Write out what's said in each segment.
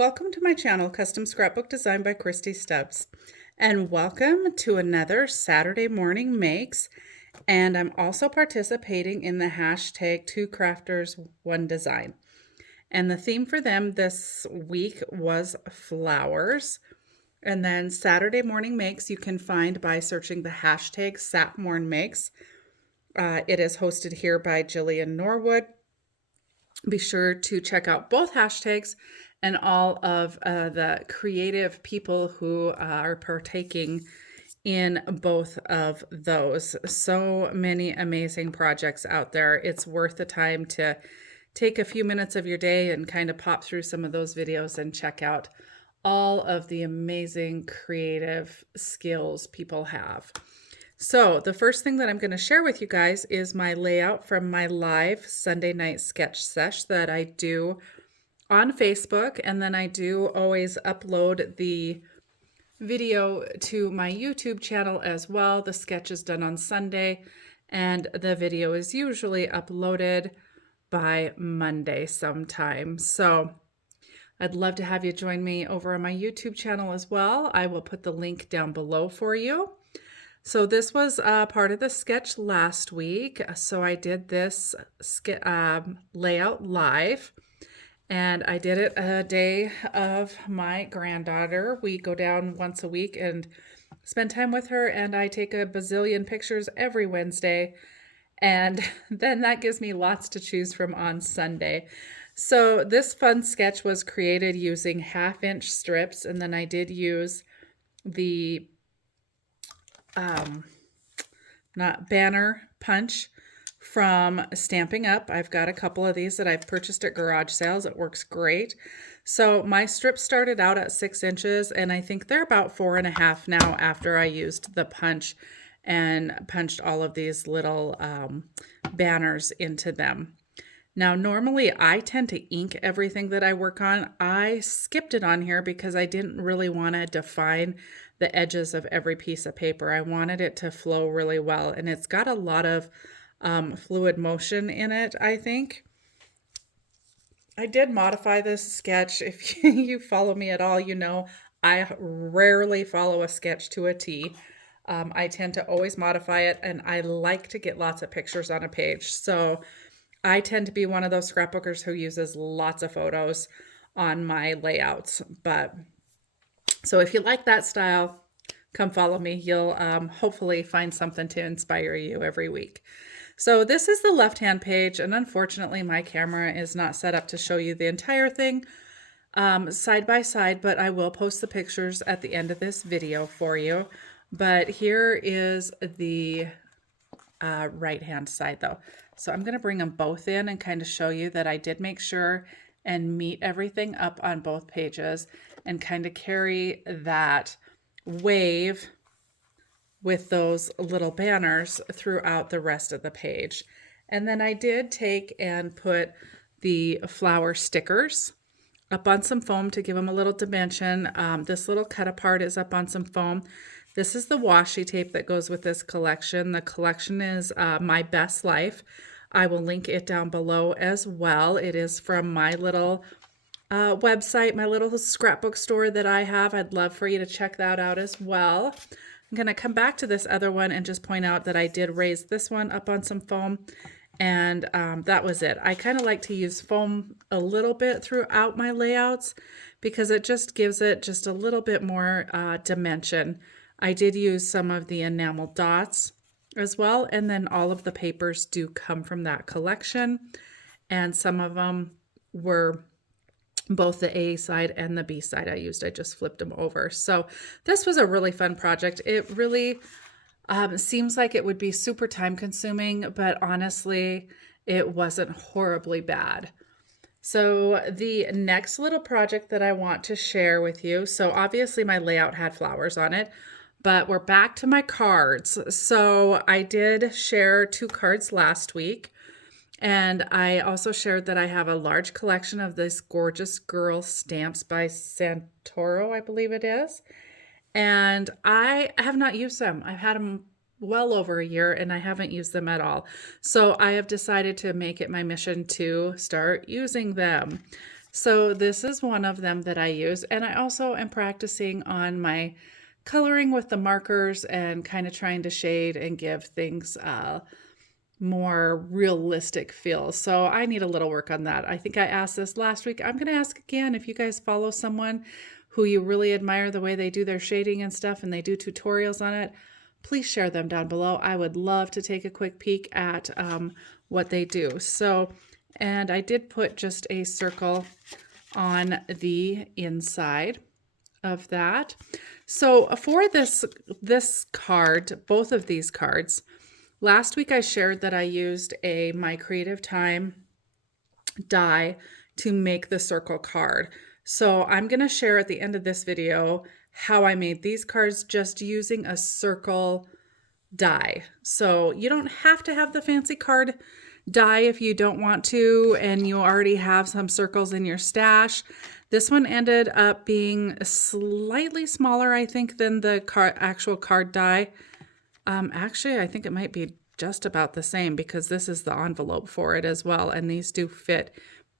Welcome to my channel, Custom Scrapbook Designed by Christy Stubbs. And welcome to another Saturday Morning Makes. And I'm also participating in the hashtag 2crafters1design. And the theme for them this week was flowers. And then Saturday Morning Makes you can find by searching the hashtag SatMornMakes. It is hosted here by Jillian Norwood. Be sure to check out both hashtags and all of the creative people who are partaking in both of those. So many amazing projects out there. It's worth the time to take a few minutes of your day and kind of pop through some of those videos and check out all of the amazing creative skills people have. So the first thing that I'm going to share with you guys is my layout from my live Sunday night sketch sesh that I do on Facebook, and then I do always upload the video to my YouTube channel as well. The sketch is done on Sunday, and the video is usually uploaded by Monday sometime. So I'd love to have you join me over on my YouTube channel as well. I will put the link down below for you. So this was part of the sketch last week. So I did this layout live, and I did it a day of my granddaughter. We go down once a week and spend time with her, and I take a bazillion pictures every Wednesday, and then that gives me lots to choose from on Sunday. So this fun sketch was created using 1/2-inch strips, and then I did use the not banner punch from Stamping Up. I've got a couple of these that I've purchased at garage sales. It works great. So my strips started out at 6 inches, and I think they're about 4.5 now after I used the punch and punched all of these little banners into them. Now, normally I tend to ink everything that I work on. I skipped it on here because I didn't really want to define the edges of every piece of paper. I wanted it to flow really well, and it's got a lot of fluid motion in it, I think. I did modify this sketch. If you follow me at all, you know I rarely follow a sketch to a T. I tend to always modify it, and I like to get lots of pictures on a page. So I tend to be one of those scrapbookers who uses lots of photos on my layouts. But so if you like that style, come follow me. You'll hopefully find something to inspire you every week. So this is the left-hand page, and unfortunately my camera is not set up to show you the entire thing side by side, but I will post the pictures at the end of this video for you. But here is the right-hand side though. So I'm going to bring them both in and kind of show you that I did make sure and meet everything up on both pages and kind of carry that wave with those little banners throughout the rest of the page. And then I did take and put the flower stickers up on some foam to give them a little dimension. This little cut apart is up on some foam. This is the washi tape that goes with this collection. The collection is My Best Life. I will link it down below as well. It is from my little website, my little scrapbook store that I have. I'd love for you to check that out as well. I'm going to come back to this other one and just point out that I did raise this one up on some foam, and that was it. I kind of like to use foam a little bit throughout my layouts because it just gives it just a little bit more dimension. I did use some of the enamel dots as well, and then all of the papers do come from that collection, and some of them were both the A side and the B side I just flipped them over. So this was a really fun project. It really seems like it would be super time consuming, but honestly, it wasn't horribly bad. So the next little project that I want to share with you, so obviously my layout had flowers on it, but we're back to my cards. So I did share 2 cards last week. And I also shared that I have a large collection of this Gorgeous Girl stamps by Santoro, I believe it is. And I have not used them. I've had them well over a year and I haven't used them at all. So I have decided to make it my mission to start using them. So this is one of them that I use, and I also am practicing on my coloring with the markers and kind of trying to shade and give things more realistic feel. So I need a little work on that. I think I asked this last week. I'm going to ask again if you guys follow someone who you really admire the way they do their shading and stuff and they do tutorials on it, please share them down below. I would love to take a quick peek at what they do. So, and I did put just a circle on the inside of that. So for this card, both of these cards, last week I shared that I used a My Creative Time die to make the circle card. So I'm going to share at the end of this video how I made these cards just using a circle die. So you don't have to have the fancy card die if you don't want to and you already have some circles in your stash. This one ended up being slightly smaller, I think, than the actual card die. Actually, I think it might be just about the same because this is the envelope for it as well, and these do fit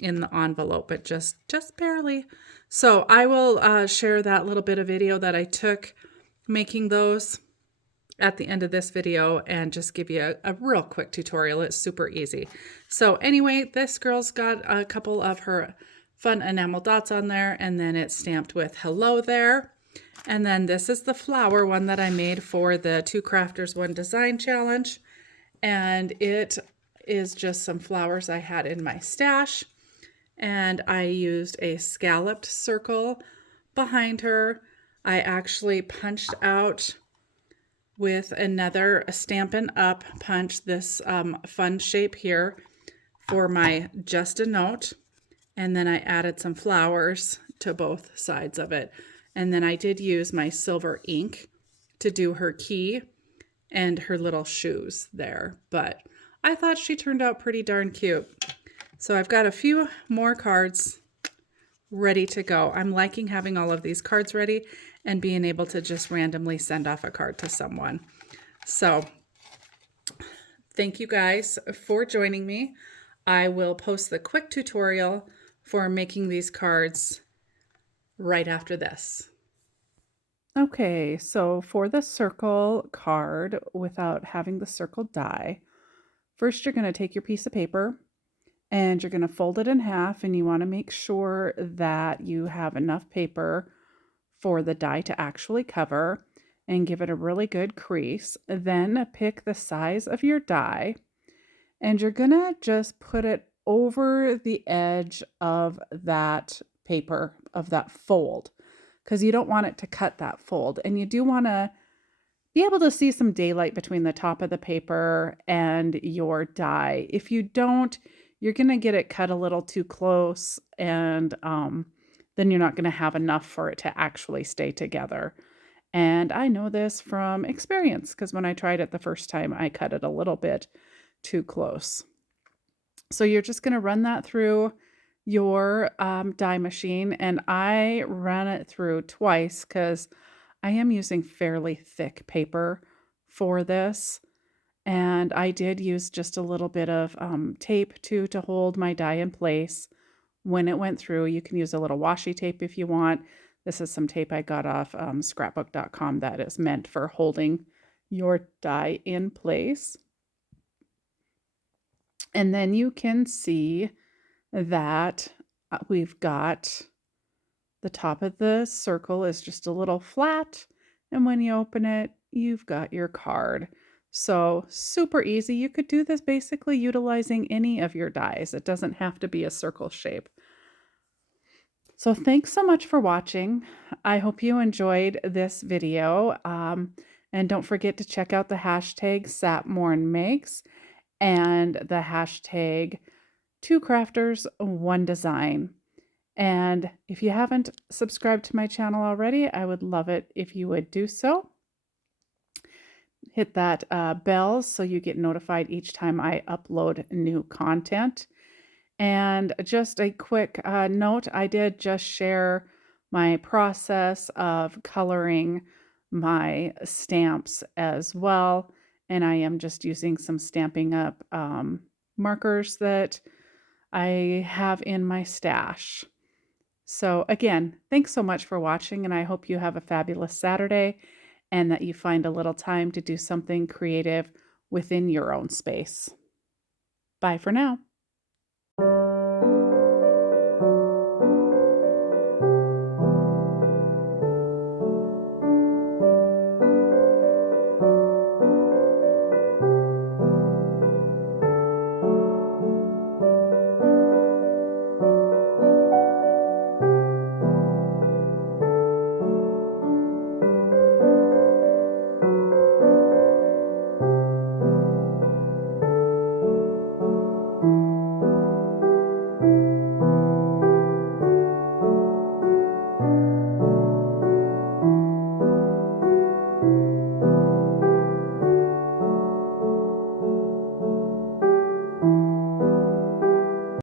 in the envelope, but just barely. So I will share that little bit of video that I took making those at the end of this video and just give you a real quick tutorial. It's super easy. So anyway, this girl's got a couple of her fun enamel dots on there, and then it's stamped with hello there. And then this is the flower one that I made for the 2 Crafters 1 Design Challenge. And it is just some flowers I had in my stash. And I used a scalloped circle behind her. I actually punched out with another Stampin' Up punch this fun shape here for my just a note. And then I added some flowers to both sides of it. And then I did use my silver ink to do her key and her little shoes there. But I thought she turned out pretty darn cute. So I've got a few more cards ready to go. I'm liking having all of these cards ready and being able to just randomly send off a card to someone. So thank you guys for joining me. I will post the quick tutorial for making these cards right after this. Okay, so for the circle card, without having the circle die, first you're going to take your piece of paper and you're going to fold it in half, and you want to make sure that you have enough paper for the die to actually cover and give it a really good crease. Then pick the size of your die and you're going to just put it over the edge of that paper, of that fold, because you don't want it to cut that fold. And you do want to be able to see some daylight between the top of the paper and your die. If you don't, you're going to get it cut a little too close, and then you're not going to have enough for it to actually stay together. And I know this from experience because when I tried it the first time, I cut it a little bit too close. So you're just going to run that through your die machine, and I ran it through twice because I am using fairly thick paper for this. And I did use just a little bit of tape too to hold my die in place when it went through. You can use a little washi tape if you want. This is some tape I got off scrapbook.com that is meant for holding your die in place. And then you can see that we've got the top of the circle is just a little flat. And when you open it, you've got your card. So super easy. You could do this basically utilizing any of your dies. It doesn't have to be a circle shape. So thanks so much for watching. I hope you enjoyed this video. And don't forget to check out the hashtag #SapMoreandMakes and the hashtag 2Crafters1Design. And if you haven't subscribed to my channel already, I would love it if you would do so. Hit that bell so you get notified each time I upload new content. And just a quick note, I did just share my process of coloring my stamps as well. And I am just using some Stampin' Up markers that I have in my stash. So again, thanks so much for watching, and I hope you have a fabulous Saturday and that you find a little time to do something creative within your own space. Bye for now.